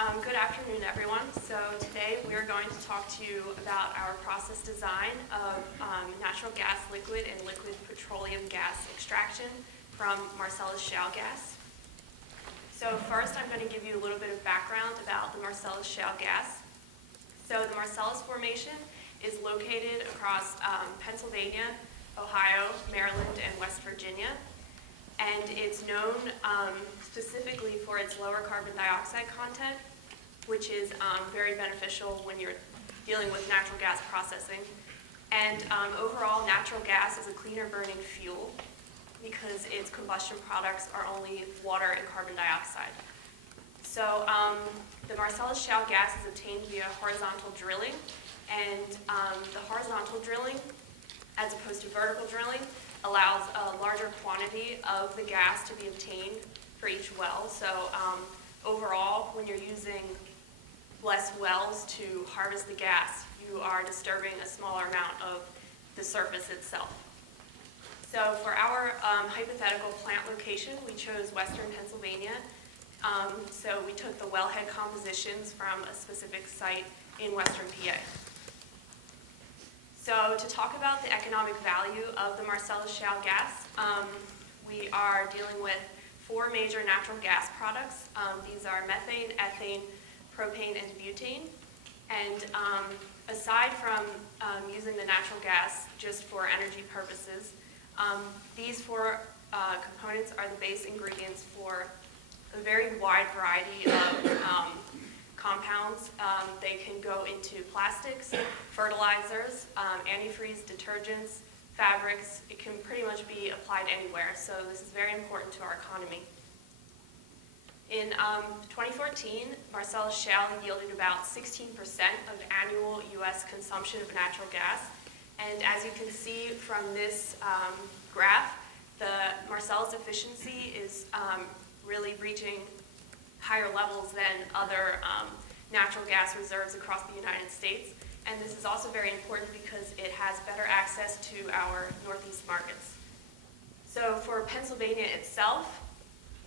Good afternoon, everyone. So today we are going to talk to you about our process design of natural gas liquid and liquid petroleum gas extraction from Marcellus shale gas. So first I'm going to give you a little bit of background about the Marcellus shale gas. So the Marcellus formation is located across Pennsylvania, Ohio, Maryland, and West Virginia. And it's known specifically for its lower carbon dioxide content, which is very beneficial when you're dealing with natural gas processing. And overall, natural gas is a cleaner burning fuel because its combustion products are only water and carbon dioxide. So the Marcellus shale gas is obtained via horizontal drilling, and the horizontal drilling, as opposed to vertical drilling, allows a larger quantity of the gas to be obtained for each well. So overall, when you're using less wells to harvest the gas, you are disturbing a smaller amount of the surface itself. So for our hypothetical plant location, we chose Western Pennsylvania. So we took the wellhead compositions from a specific site in Western PA. So to talk about the economic value of the Marcellus shale gas, we are dealing with 4 major natural gas products. These are methane, ethane, propane, and butane. And aside from using the natural gas just for energy purposes, these 4 components are the base ingredients for a very wide variety of compounds. They can go into plastics, fertilizers, antifreeze, detergents, fabrics. It can pretty much be applied anywhere, so this is very important to our economy. In 2014, Marcellus shale yielded about 16% of annual U.S. consumption of natural gas. And as you can see from this graph, the Marcellus efficiency is really reaching higher levels than other natural gas reserves across the United States. And this is also very important because it has better access to our Northeast markets. So for Pennsylvania itself,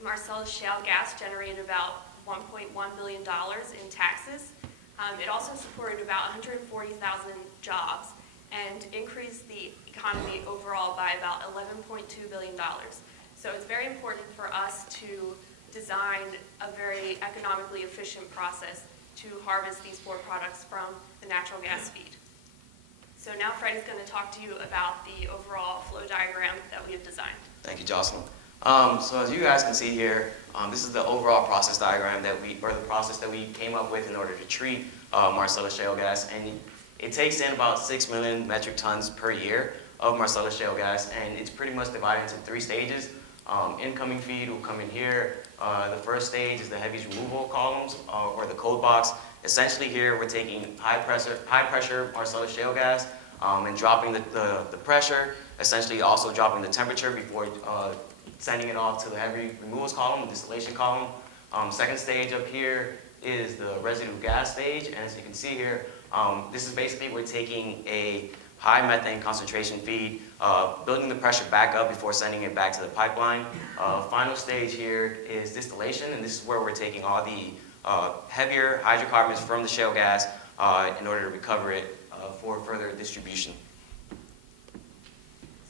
Marcellus shale gas generated about $1.1 billion in taxes. It also supported about 140,000 jobs and increased the economy overall by about $11.2 billion. So it's very important for us to design a very economically efficient process to harvest these 4 products from the natural gas feed. So now Freddie's going to talk to you about the overall flow diagram that we have designed. Thank you, Jocelyn. So as you guys can see here, this is the overall process diagram the process that we came up with in order to treat Marcellus shale gas. And it takes in about 6 million metric tons per year of Marcellus shale gas, and it's pretty much divided into 3 stages. Incoming feed will come in here. The first stage is the heavies removal columns, or the cold box. Essentially here we're taking high pressure Marcellus shale gas and dropping the pressure, essentially also dropping the temperature before sending it off to the heavy removals column, the distillation column. Second stage up here is the residue gas stage, and as you can see here, this is basically we're taking a high methane concentration feed, building the pressure back up before sending it back to the pipeline. Final stage here is distillation, and this is where we're taking all the heavier hydrocarbons from the shale gas in order to recover it for further distribution.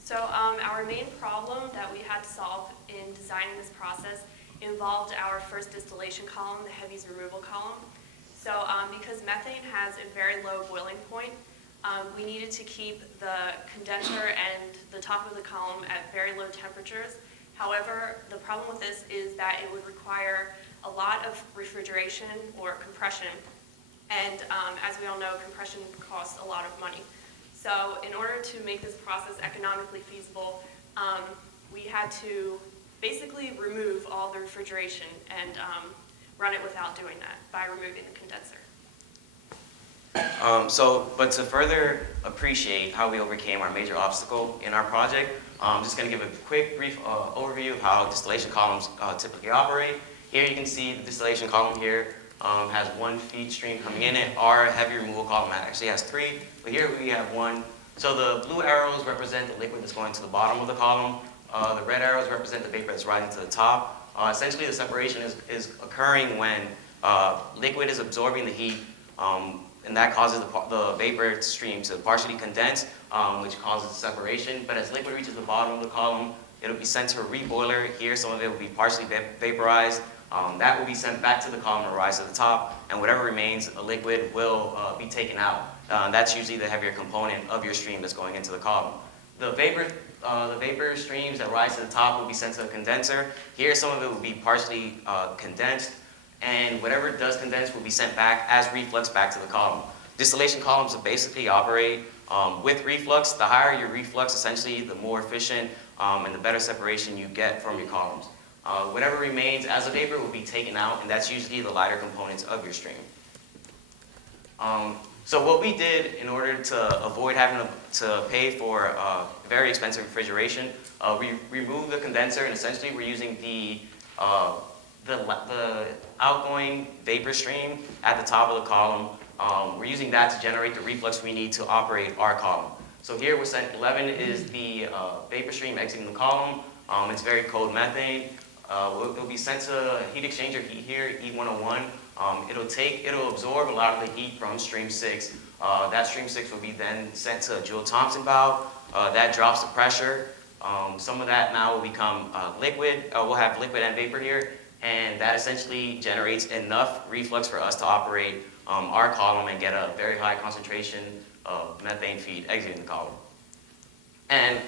So our main problem that we had to solve in designing this process involved our first distillation column, the heavies removal column. So because methane has a very low boiling point, we needed to keep the condenser and the top of the column at very low temperatures. However, the problem with this is that it would require a lot of refrigeration or compression. And as we all know, compression costs a lot of money. So in order to make this process economically feasible, we had to basically remove all the refrigeration and run it without doing that by removing the condenser. But to further appreciate how we overcame our major obstacle in our project, I'm just going to give a quick, brief overview of how distillation columns typically operate. Here you can see the distillation column here has 1 feed stream coming in it. Our heavy removal column actually has 3, but here we have 1. So the blue arrows represent the liquid that's going to the bottom of the column. The red arrows represent the vapor that's rising to the top. Essentially, the separation is occurring when liquid is absorbing the heat, and that causes the vapor stream to partially condense, which causes separation. But as liquid reaches the bottom of the column, it'll be sent to a reboiler. Here, some of it will be partially vaporized. That will be sent back to the column and rise to the top, and whatever remains, a liquid, will be taken out. That's usually the heavier component of your stream that's going into the column. The vapor streams that rise to the top will be sent to a condenser. Here, some of it will be partially condensed, and whatever does condense will be sent back as reflux back to the column. Distillation columns will basically operate with reflux. The higher your reflux, essentially, the more efficient and the better separation you get from your columns. Whatever remains as a vapor will be taken out, and that's usually the lighter components of your stream. So what we did in order to avoid having to pay for very expensive refrigeration, we removed the condenser, and essentially we're using the outgoing vapor stream at the top of the column. We're using that to generate the reflux we need to operate our column. So here we're sent 11 is the vapor stream exiting the column. It's very cold methane. It'll be sent to a heat exchanger here, E101. It'll absorb a lot of the heat from stream 6. That stream 6 will be then sent to a Joule-Thomson valve. That drops the pressure. Some of that now will become liquid. We'll have liquid and vapor here, and that essentially generates enough reflux for us to operate our column and get a very high concentration of methane feed exiting the column. And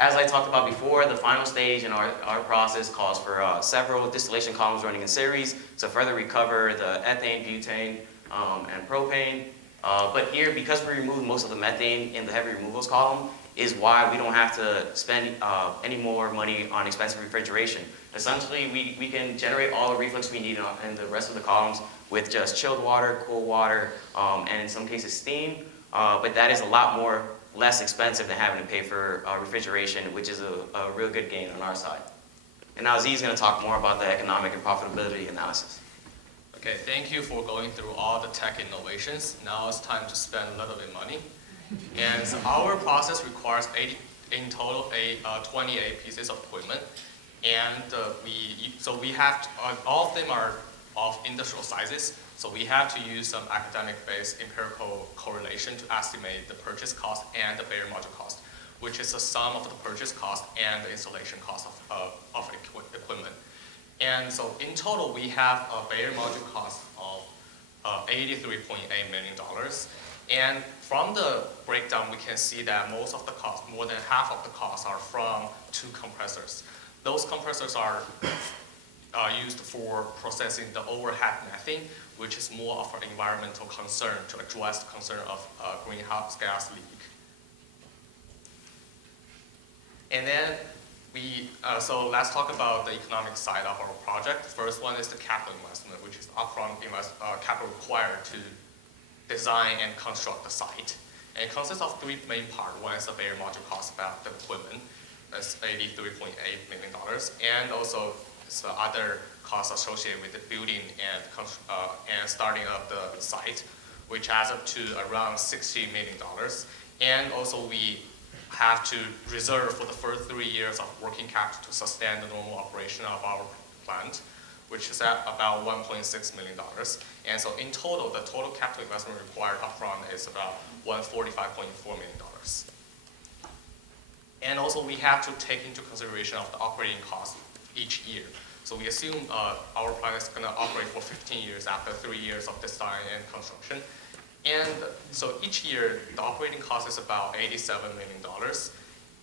as I talked about before, the final stage in our process calls for several distillation columns running in series to further recover the ethane, butane, and propane. But here, because we removed most of the methane in the heavy removals column, is why we don't have to spend any more money on expensive refrigeration. Essentially, we can generate all the reflux we need in the rest of the columns with just chilled water, cool water, and in some cases steam. But that is a lot less expensive than having to pay for refrigeration, which is a real good gain on our side. And now Z is going to talk more about the economic and profitability analysis. Okay, thank you for going through all the tech innovations. Now it's time to spend a little bit of money. And so our process requires in total 28 pieces of equipment. And we have all of them are of industrial sizes. So we have to use some academic-based empirical correlation to estimate the purchase cost and the barrier module cost, which is the sum of the purchase cost and the installation cost of equipment. And so in total, we have a barrier module cost of $83.8 million. And from the breakdown, we can see that most of the cost, more than half of the costs, are from 2 compressors. Those compressors are used for processing the overhead methane, which is more of an environmental concern to address the concern of greenhouse gas leak. And then so let's talk about the economic side of our project. First one is the capital investment, which is upfront capital required to design and construct the site. And it consists of 3 main parts. One is the barrier module cost about the equipment, that's $83.8 million, and also the other costs associated with the building and starting up the site, which adds up to around $60 million. And also we have to reserve for the first 3 years of working capital to sustain the normal operation of our plant, which is at about $1.6 million. And so in total, the total capital investment required upfront is about $145.4 million. And also we have to take into consideration of the operating costs each year. So we assume our plant is going to operate for 15 years after 3 years of design and construction. And so each year, the operating cost is about $87 million.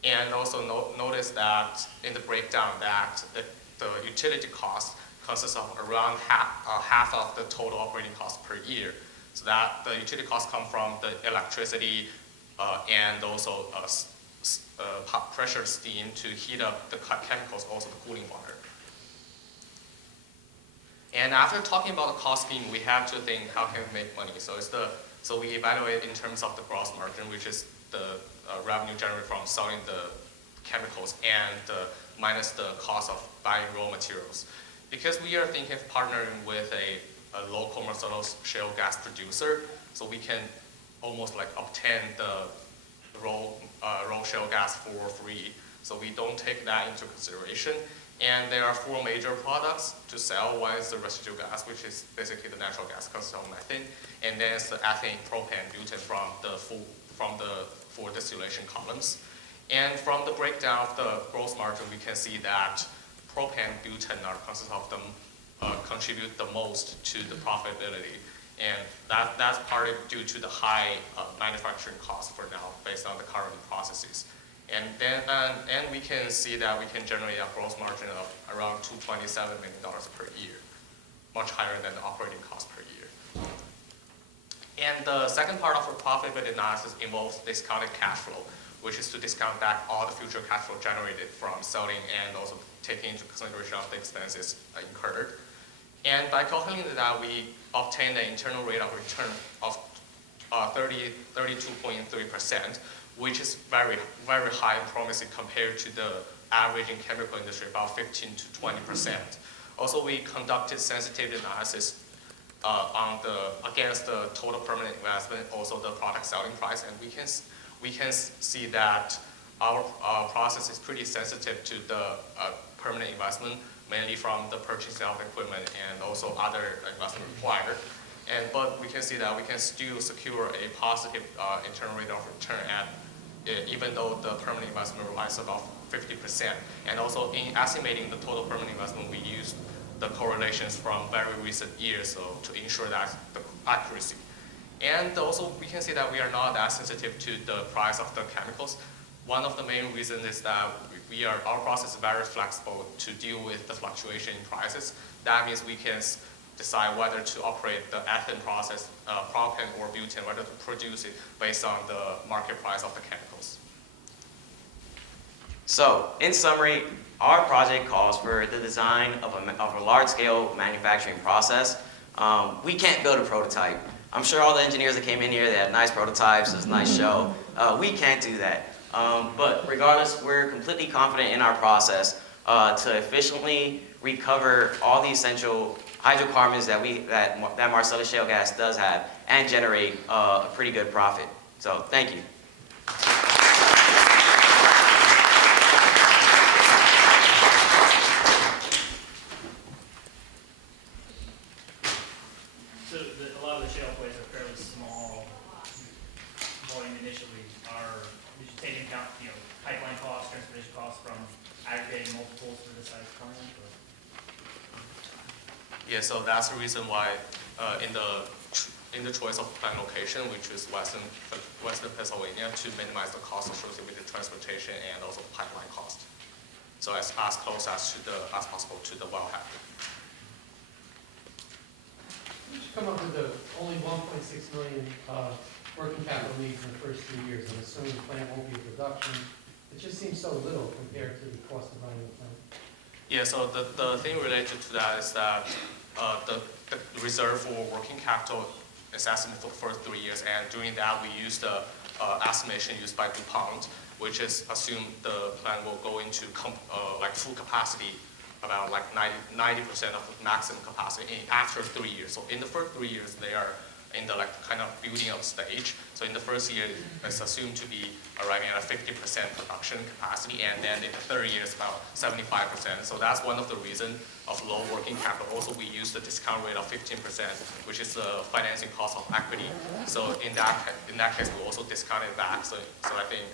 And also notice that in the breakdown that the utility cost consists of around half of the total operating cost per year. So that the utility costs come from the electricity and also pressure steam to heat up the chemicals, also the cooling water. And after talking about the cost scheme, we have to think how can we make money. So we evaluate in terms of the gross margin, which is the revenue generated from selling the chemicals and minus the cost of buying raw materials. Because we are thinking of partnering with a local Marcellus shale gas producer, so we can almost like obtain the raw shale gas for free. So we don't take that into consideration. And there are 4 major products to sell. One is the residual gas, which is basically the natural gas consists of methane, and then it's the ethane, propane, butane from the 4 distillation columns. And from the breakdown of the gross margin, we can see that propane, butane are consist of them contribute the most to the profitability, and that's partly due to the high manufacturing cost for now, based on the current processes. And then and we can see that we can generate a gross margin of around $227 million per year, much higher than the operating cost per year. And the second part of our profitability analysis involves discounted cash flow, which is to discount back all the future cash flow generated from selling and also taking into consideration of the expenses incurred. And by calculating that, we obtained an internal rate of return of 32.3%, which is very, very high and promising compared to the average in chemical industry, about 15 to 20%. Also, we conducted sensitivity analysis against the total permanent investment, also the product selling price, and we can see that our process is pretty sensitive to the permanent investment, mainly from the purchasing of equipment and also other investment required. But we can see that we can still secure a positive internal rate of return even though the permanent investment relies about 50%. And also in estimating the total permanent investment, we use the correlations from very recent years to ensure that the accuracy. And also we can see that we are not that sensitive to the price of the chemicals. One of the main reasons is that our process is very flexible to deal with the fluctuation in prices. That means we can decide whether to operate the ethane process, propane or butane, whether to produce it based on the market price of the chemicals. So, in summary, our project calls for the design of a large-scale manufacturing process. We can't build a prototype. I'm sure all the engineers that came in here, they had nice prototypes, it's a nice show. We can't do that. But regardless, we're completely confident in our process to efficiently recover all the essential hydrocarbons that Marcellus shale gas does have and generate a pretty good profit. So thank you. So a lot of the shale plays are fairly small volume initially. Did you take into account, pipeline costs, transportation costs from aggregating multiples for the size plant? Yeah, so that's the reason why in the choice of plant location, which is Western Pennsylvania, to minimize the cost associated with the transportation and also the pipeline cost. So as close as possible to the wellhead. You should come up with only 1.6 million working capital needs in the first 3 years, and assuming the plant won't be in production. It just seems so little compared to the cost of running the plant. Yeah, so the thing related to that is that the reserve for working capital is estimated for the first 3 years, and during that we use the estimation used by DuPont, which is assume the plant will go into like full capacity, about like 90% of the maximum capacity after 3 years. So in the first 3 years, they are in the like kind of building up stage. So in the first year, it's assumed to be arriving at a 50% production capacity, and then in the third year, it's about 75%. So that's one of the reasons of low working capital. Also, we use the discount rate of 15%, which is the financing cost of equity. So in that case, we also discount it back. So I think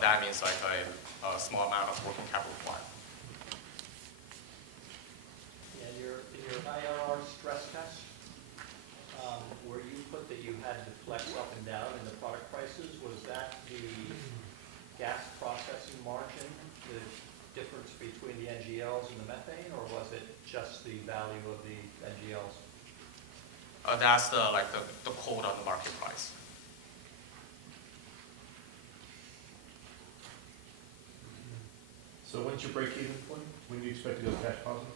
that means like a small amount of working capital required. In your IRR stress test, where you put that you had to flex up and down in the product prices, was that the gas processing margin, the difference between the NGLs and the methane, or was it just the value of the NGLs? That's the quote on the market price. So what's your break-even point? When do you expect to go cash positive?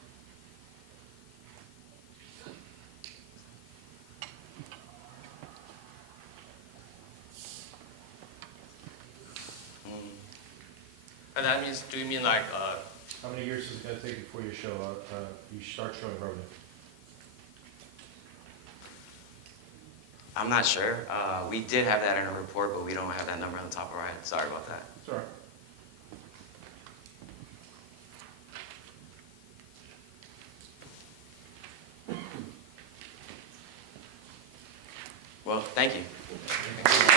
And that means, do you mean like? How many years is it going to take before you start showing revenue? I'm not sure. We did have that in a report, but we don't have that number on the top of our head. Sorry about that. It's all right. Well, thank you.